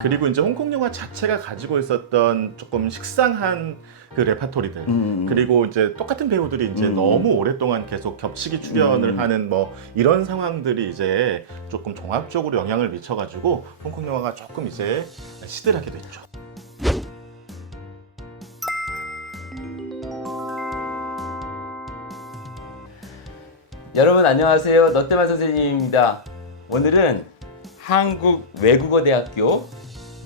그리고 이제 홍콩 영화 자체가 가지고 있었던 조금 식상한 그 레파토리들 그리고 이제 똑같은 배우들이 이제 너무 오랫동안 계속 겹치기 출연을 하는 뭐 이런 상황들이 이제 조금 종합적으로 영향을 미쳐가지고 홍콩 영화가 조금 이제 시들하게 됐죠. 여러분 안녕하세요. 너때만 선생님입니다. 오늘은 한국외국어대학교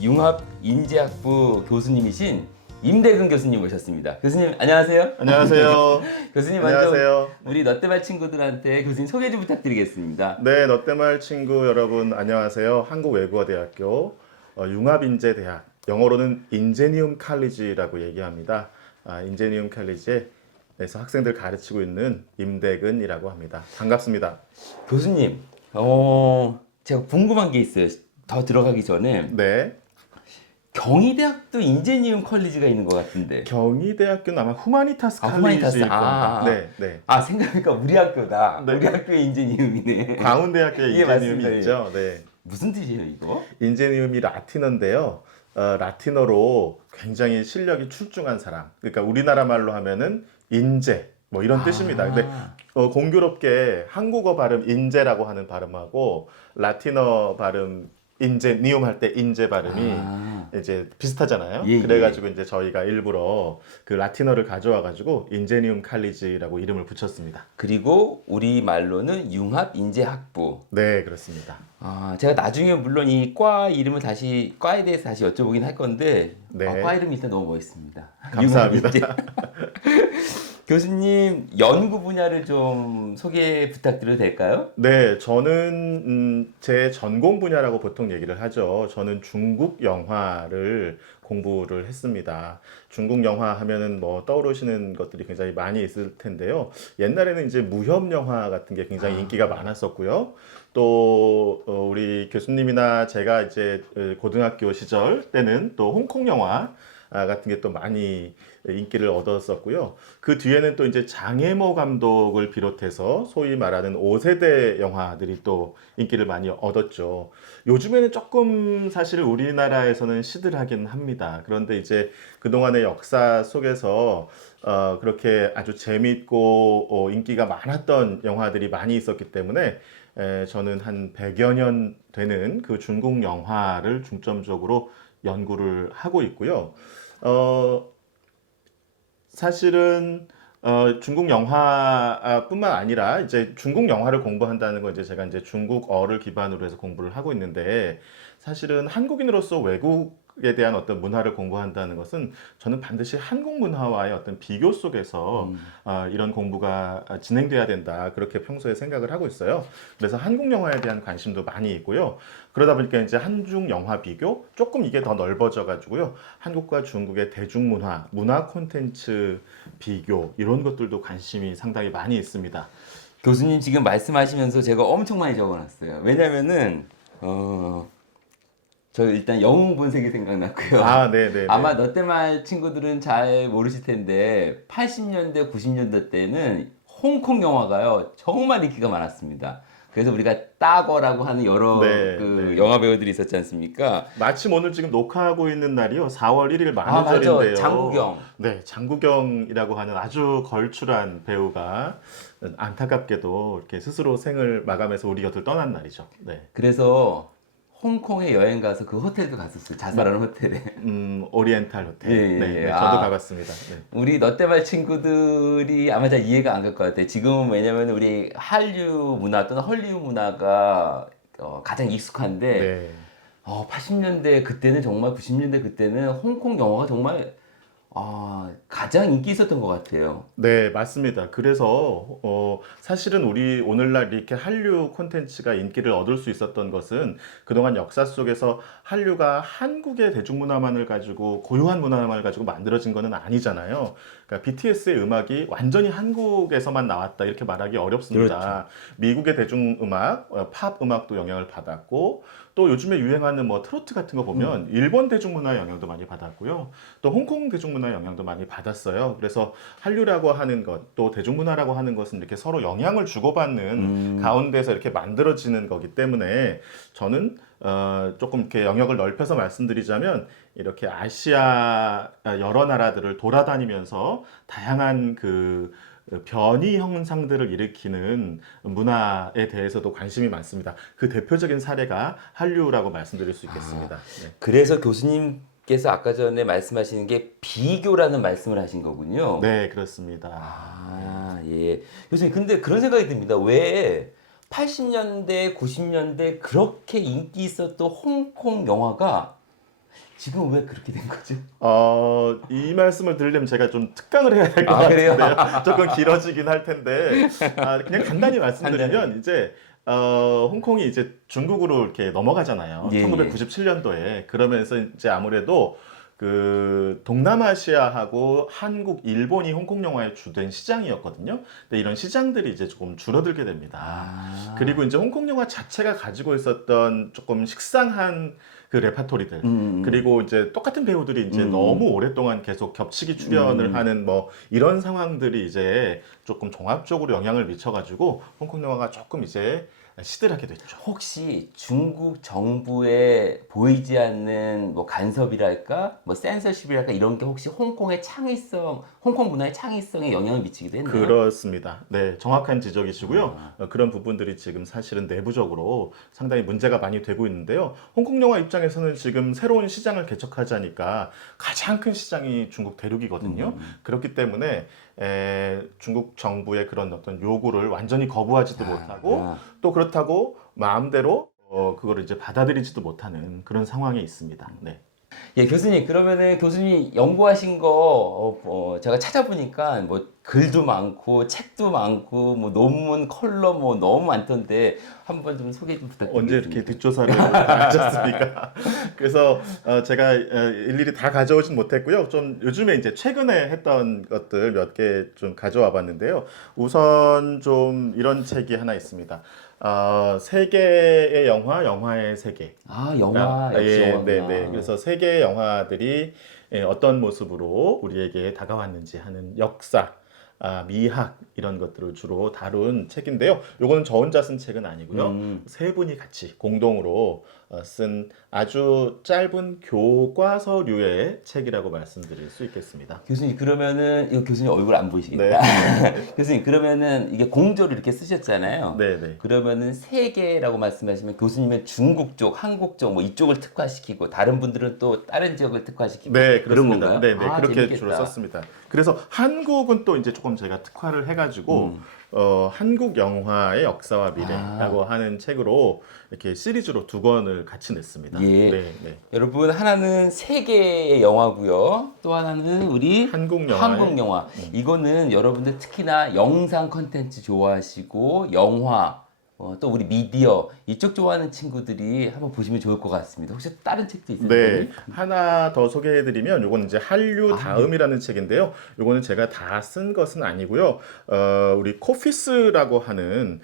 융합인재학부 교수님이신 임대근 교수님 모셨습니다. 교수님 안녕하세요. 안녕하세요. 교수님 먼저 안녕하세요. 우리 너때말 친구들한테 교수님 소개 좀 부탁드리겠습니다. 네, 너때말 친구 여러분 안녕하세요. 한국외국어대학교 융합인재대학, 영어로는 인제니움 칼리지라고 얘기합니다. 인제니움 칼리지에서 학생들 가르치고 있는 임대근이라고 합니다. 반갑습니다. 교수님, 제가 궁금한 게 있어요. 더 들어가기 전에 네, 경희대학도 인제니움 컬리지가 있는 것 같은데. 경희대학교는 아마 후마니타스 후마니타스. 칼리지일 겁니다. 네, 네. 생각해보니까 우리 학교다. 네. 우리 학교의 인제니움이네. 광운대학교에 예, 인제니움이 맞습니다. 있죠. 네. 무슨 뜻이에요 이거? 인제니움이 라틴어인데요. 라틴어로 굉장히 실력이 출중한 사람. 그러니까 우리나라 말로 하면은 인재 뭐 이런 뜻입니다. 근데 공교롭게 한국어 발음 인재라고 하는 발음하고 라틴어 발음 인제니움 할 때 인재 발음이 이제 비슷하잖아요. 예, 그래가지고 이제 저희가 일부러 그 라틴어를 가져와가지고 인제니움 칼리지라고 이름을 붙였습니다. 그리고 우리 말로는 융합인재학부. 네, 그렇습니다. 제가 나중에 물론 이 과 이름을 다시 과에 대해서 다시 여쭤보긴 할 건데 네. 과 이름이 일단 너무 멋있습니다. 감사합니다. 교수님 연구 분야를 좀 소개 부탁드려도 될까요? 네, 저는 제 전공 분야라고 보통 얘기를 하죠. 저는 중국 영화를 공부를 했습니다. 중국 영화 하면은 뭐 떠오르시는 것들이 굉장히 많이 있을 텐데요. 옛날에는 이제 무협 영화 같은 게 굉장히 인기가 많았었고요. 또 우리 교수님이나 제가 이제 고등학교 시절 때는 또 홍콩 영화 같은 게 또 많이 인기를 얻었었고요. 그 뒤에는 또 이제 장혜모 감독을 비롯해서 소위 말하는 5세대 영화들이 또 인기를 많이 얻었죠. 요즘에는 조금 사실 우리나라에서는 시들하긴 합니다. 그런데 이제 그동안의 역사 속에서 그렇게 아주 재미있고 인기가 많았던 영화들이 많이 있었기 때문에 저는 한 100여 년 되는 그 중국 영화를 중점적으로 연구를 하고 있고요. 사실은 중국 영화뿐만 아니라 이제 중국 영화를 공부한다는 건 이제 제가 이제 중국어를 기반으로 해서 공부를 하고 있는데 사실은 한국인으로서 외국에 대한 어떤 문화를 공부한다는 것은 저는 반드시 한국 문화와의 어떤 비교 속에서 이런 공부가 진행돼야 된다 그렇게 평소에 생각을 하고 있어요. 그래서 한국 영화에 대한 관심도 많이 있고요. 그러다 보니까 이제 한중 영화 비교 조금 이게 더 넓어져 가지고요. 한국과 중국의 대중문화, 문화 콘텐츠 비교 이런 것들도 관심이 상당히 많이 있습니다. 교수님 지금 말씀하시면서 제가 엄청 많이 적어놨어요. 왜냐면은 저 일단 영웅 본색이 생각났고요. 네네. 아마 너때말 친구들은 잘 모르실 텐데 80년대, 90년대 때는 홍콩 영화가요 정말 인기가 많았습니다. 그래서 우리가 따거라고 하는 여러 네. 영화 배우들이 있었지 않습니까? 마침 오늘 지금 녹화하고 있는 날이요. 4월 1일 맞아. 만우절인데요. 장국영. 네, 장국영이라고 하는 아주 걸출한 배우가 안타깝게도 이렇게 스스로 생을 마감해서 우리 곁을 떠난 날이죠. 네. 그래서 홍콩에 여행 가서 그 호텔도 갔었어요. 자살하는 호텔에. 오리엔탈 호텔. 예, 네, 예. 네, 저도 가봤습니다. 네. 우리 너때말 친구들이 아마 잘 이해가 안 갈 것 같아요. 지금 왜냐면 우리 한류 문화 또는 헐리우드 문화가 가장 익숙한데 네. 80년대 그때는 정말 90년대 그때는 홍콩 영화가 정말 가장 인기 있었던 것 같아요. 네, 맞습니다. 그래서 사실은 우리 오늘날 이렇게 한류 콘텐츠가 인기를 얻을 수 있었던 것은 그동안 역사 속에서 한류가 한국의 대중문화만을 가지고 고유한 문화만을 가지고 만들어진 것은 아니잖아요. 그러니까 BTS의 음악이 완전히 한국에서만 나왔다 이렇게 말하기 어렵습니다. 그렇죠. 미국의 대중음악, 팝 음악도 영향을 받았고 또 요즘에 유행하는 뭐 트로트 같은 거 보면 일본 대중문화의 영향도 많이 받았고요. 또 홍콩 대중문화 대중문화 영향도 많이 받았어요. 그래서 한류라고 하는 것, 또 대중문화라고 하는 것은 이렇게 서로 영향을 주고받는 가운데서 이렇게 만들어지는 거기 때문에 저는 조금 이렇게 영역을 넓혀서 말씀드리자면 이렇게 아시아 여러 나라들을 돌아다니면서 다양한 그 변이 현상들을 일으키는 문화에 대해서도 관심이 많습니다. 그 대표적인 사례가 한류라고 말씀드릴 수 있겠습니다. 네. 그래서 교수님께서 아까 전에 말씀하시는 게 비교라는 말씀을 하신 거군요. 네, 그렇습니다. 아, 예. 교수님, 근데 그런 생각이 듭니다. 왜 80년대, 90년대 그렇게 인기 있었던 홍콩 영화가 지금 왜 그렇게 된 거죠? 이 말씀을 드리려면 제가 좀 특강을 해야 될 것 그래요? 같은데요. 조금 길어지긴 할 텐데, 그냥 간단히 말씀드리면 이제 홍콩이 이제 중국으로 이렇게 넘어가잖아요. 예, 1997년도에. 그러면서 이제 아무래도 그 동남아시아하고 한국, 일본이 홍콩 영화의 주된 시장이었거든요. 근데 이런 시장들이 이제 조금 줄어들게 됩니다. 그리고 이제 홍콩 영화 자체가 가지고 있었던 조금 식상한 그 레파토리들, 그리고 이제 똑같은 배우들이 이제 너무 오랫동안 계속 겹치기 출연을 하는 뭐 이런 상황들이 이제 조금 종합적으로 영향을 미쳐가지고 홍콩 영화가 조금 이제 시들하게 됐죠. 혹시 중국 정부의 보이지 않는 뭐 간섭이랄까, 뭐 센서십이랄까 이런 게 혹시 홍콩의 창의성, 홍콩 문화의 창의성에 영향을 미치기도 했나요? 그렇습니다. 네, 정확한 지적이시고요. 그런 부분들이 지금 사실은 내부적으로 상당히 문제가 많이 되고 있는데요. 홍콩 영화 입장에서는 지금 새로운 시장을 개척하자니까 가장 큰 시장이 중국 대륙이거든요. 그렇기 때문에 중국 정부의 그런 어떤 요구를 완전히 거부하지도 못하고 또 그렇다고 마음대로 그거를 이제 받아들이지도 못하는 그런 상황에 있습니다. 네. 예, 교수님, 그러면은 교수님이 연구하신 거, 제가 찾아보니까 뭐 글도 많고, 책도 많고, 뭐 논문, 컬럼 뭐 너무 많던데 한번 좀 소개 좀 부탁드립니다. 언제 이렇게 뒷조사를 다 하셨습니까? 그래서 제가 일일이 다 가져오진 못했고요. 좀 요즘에 이제 최근에 했던 것들 몇 개 좀 가져와 봤는데요. 우선 좀 이런 책이 하나 있습니다. 세계의 영화, 영화의 세계. 영화, 역시 예, 영화구나. 네, 네. 그래서 세계 영화들이 어떤 모습으로 우리에게 다가왔는지 하는 역사, 미학 이런 것들을 주로 다룬 책인데요. 요거는 저 혼자 쓴 책은 아니고요. 세 분이 같이 공동으로 쓴 아주 짧은 교과서류의 책이라고 말씀드릴 수 있겠습니다. 교수님, 그러면은, 이거 교수님 얼굴 안 보이시겠다. 네. 교수님, 그러면은 이게 공조를 이렇게 쓰셨잖아요. 네, 네. 그러면은 세계라고 말씀하시면 교수님은 중국 쪽, 한국 쪽 뭐 이쪽을 특화시키고 다른 분들은 또 다른 지역을 특화시키고 네, 그런 그렇습니다. 건가요? 네, 네. 그렇게 재밌겠다. 주로 썼습니다. 그래서 한국은 또 이제 조금 제가 특화를 해가지고 한국 영화의 역사와 미래라고 하는 책으로 이렇게 시리즈로 2권을 같이 냈습니다. 예. 네, 네. 여러분, 하나는 세계의 영화고요. 또 하나는 우리 한국 영화의- 한국 영화. 이거는 여러분들 특히나 영상 컨텐츠 좋아하시고 영화 또 우리 미디어 이쪽 좋아하는 친구들이 한번 보시면 좋을 것 같습니다. 혹시 다른 책도 있어요? 네, 하나 더 소개해드리면 요건 이제 한류 다음이라는 책인데요. 요거는 제가 다 쓴 것은 아니고요. 우리 코피스라고 하는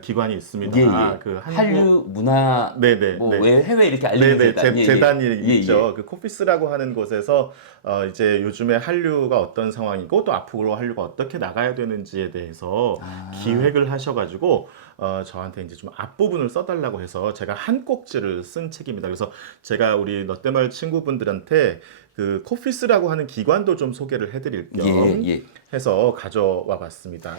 기관이 있습니다. 예, 예. 그 한류 문화 네네, 뭐 네. 왜 해외 이렇게 알리는 네네, 재단. 예, 예. 재단이 예, 예. 있죠. 그 코피스라고 하는 곳에서 이제 요즘에 한류가 어떤 상황이고 또 앞으로 한류가 어떻게 나가야 되는지에 대해서 기획을 하셔가지고 저한테 이제 좀 앞부분을 써달라고 해서 제가 한 꼭지를 쓴 책입니다. 그래서 제가 우리 롯데마을 친구분들한테 그 코피스라고 하는 기관도 좀 소개를 해드릴 겸 예. 해서 가져와 봤습니다.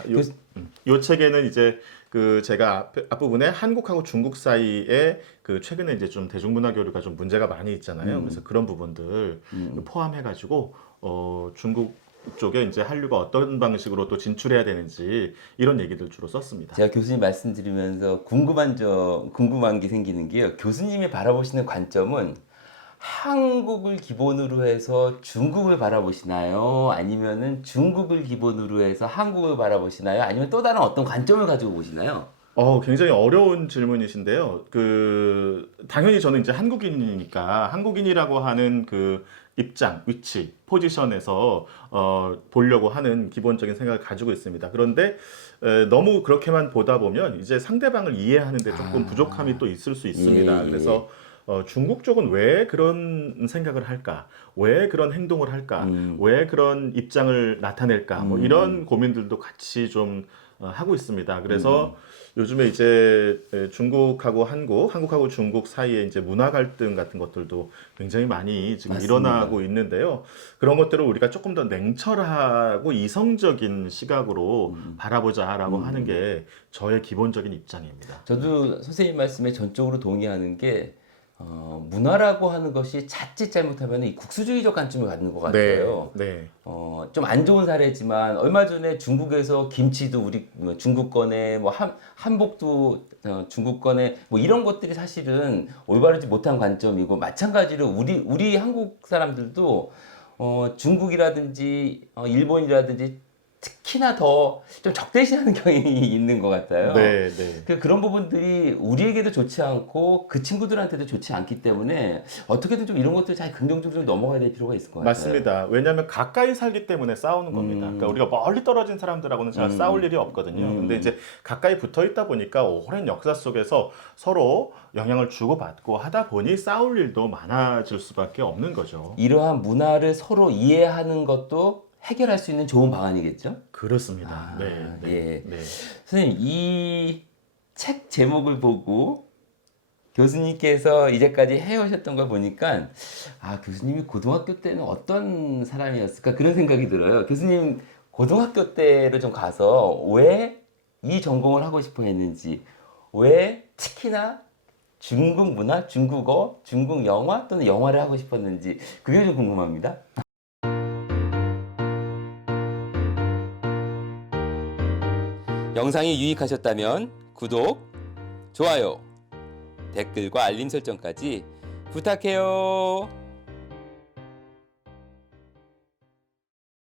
요 책에는 이제 그 제가 앞부분에 한국하고 중국 사이에 그 최근에 이제 좀 대중문화 교류가 좀 문제가 많이 있잖아요. 그래서 그런 부분들 포함해가지고 중국 쪽에 이제 한류가 어떤 방식으로 또 진출해야 되는지 이런 얘기들 주로 썼습니다. 제가 교수님 말씀드리면서 궁금한 게 생기는 게요. 교수님이 바라보시는 관점은 한국을 기본으로 해서 중국을 바라보시나요? 아니면은 중국을 기본으로 해서 한국을 바라보시나요? 아니면 또 다른 어떤 관점을 가지고 보시나요? 굉장히 어려운 질문이신데요. 당연히 저는 이제 한국인이니까 한국인이라고 하는 그 입장, 위치, 포지션에서 보려고 하는 기본적인 생각을 가지고 있습니다. 그런데 너무 그렇게만 보다 보면 이제 상대방을 이해하는데 조금 부족함이 또 있을 수 있습니다. 예, 예. 그래서 중국 쪽은 왜 그런 생각을 할까? 왜 그런 행동을 할까? 왜 그런 입장을 나타낼까? 뭐 이런 고민들도 같이 좀 하고 있습니다. 그래서 요즘에 이제 중국하고 한국하고 중국 사이에 이제 문화 갈등 같은 것들도 굉장히 많이 지금 맞습니다. 일어나고 있는데요. 그런 것들을 우리가 조금 더 냉철하고 이성적인 시각으로 바라보자라고 하는 게 저의 기본적인 입장입니다. 저도 선생님 말씀에 전적으로 동의하는 게 문화라고 하는 것이 자칫 잘못하면 이 국수주의적 관점을 갖는 것 네, 같아요. 네, 좀 안 좋은 사례지만 얼마 전에 중국에서 김치도 우리 뭐 중국 거네, 뭐 한복도 중국 거네, 뭐 이런 것들이 사실은 올바르지 못한 관점이고 마찬가지로 우리 한국 사람들도 중국이라든지 일본이라든지 특히나 더 좀 적대시하는 경향이 있는 것 같아요. 네, 네. 그런 부분들이 우리에게도 좋지 않고 그 친구들한테도 좋지 않기 때문에 어떻게든 좀 이런 것들 잘 긍정적으로 좀 넘어가야 될 필요가 있을 것 같아요. 맞습니다. 왜냐하면 가까이 살기 때문에 싸우는 겁니다. 그러니까 우리가 멀리 떨어진 사람들하고는 잘 싸울 일이 없거든요. 근데 이제 가까이 붙어 있다 보니까 오랜 역사 속에서 서로 영향을 주고받고 하다 보니 싸울 일도 많아질 수밖에 없는 거죠. 이러한 문화를 서로 이해하는 것도 해결할 수 있는 좋은 방안이겠죠? 그렇습니다. 네, 네, 예. 네. 선생님, 이 책 제목을 보고 교수님께서 이제까지 해오셨던 걸 보니까 교수님이 고등학교 때는 어떤 사람이었을까 그런 생각이 들어요. 교수님 고등학교 때를 좀 가서 왜 이 전공을 하고 싶어 했는지, 왜 특히나 중국 문화, 중국어, 중국 영화 또는 영화를 하고 싶었는지 그게 좀 궁금합니다. 영상이 유익하셨다면 구독, 좋아요, 댓글과 알림 설정까지 부탁해요.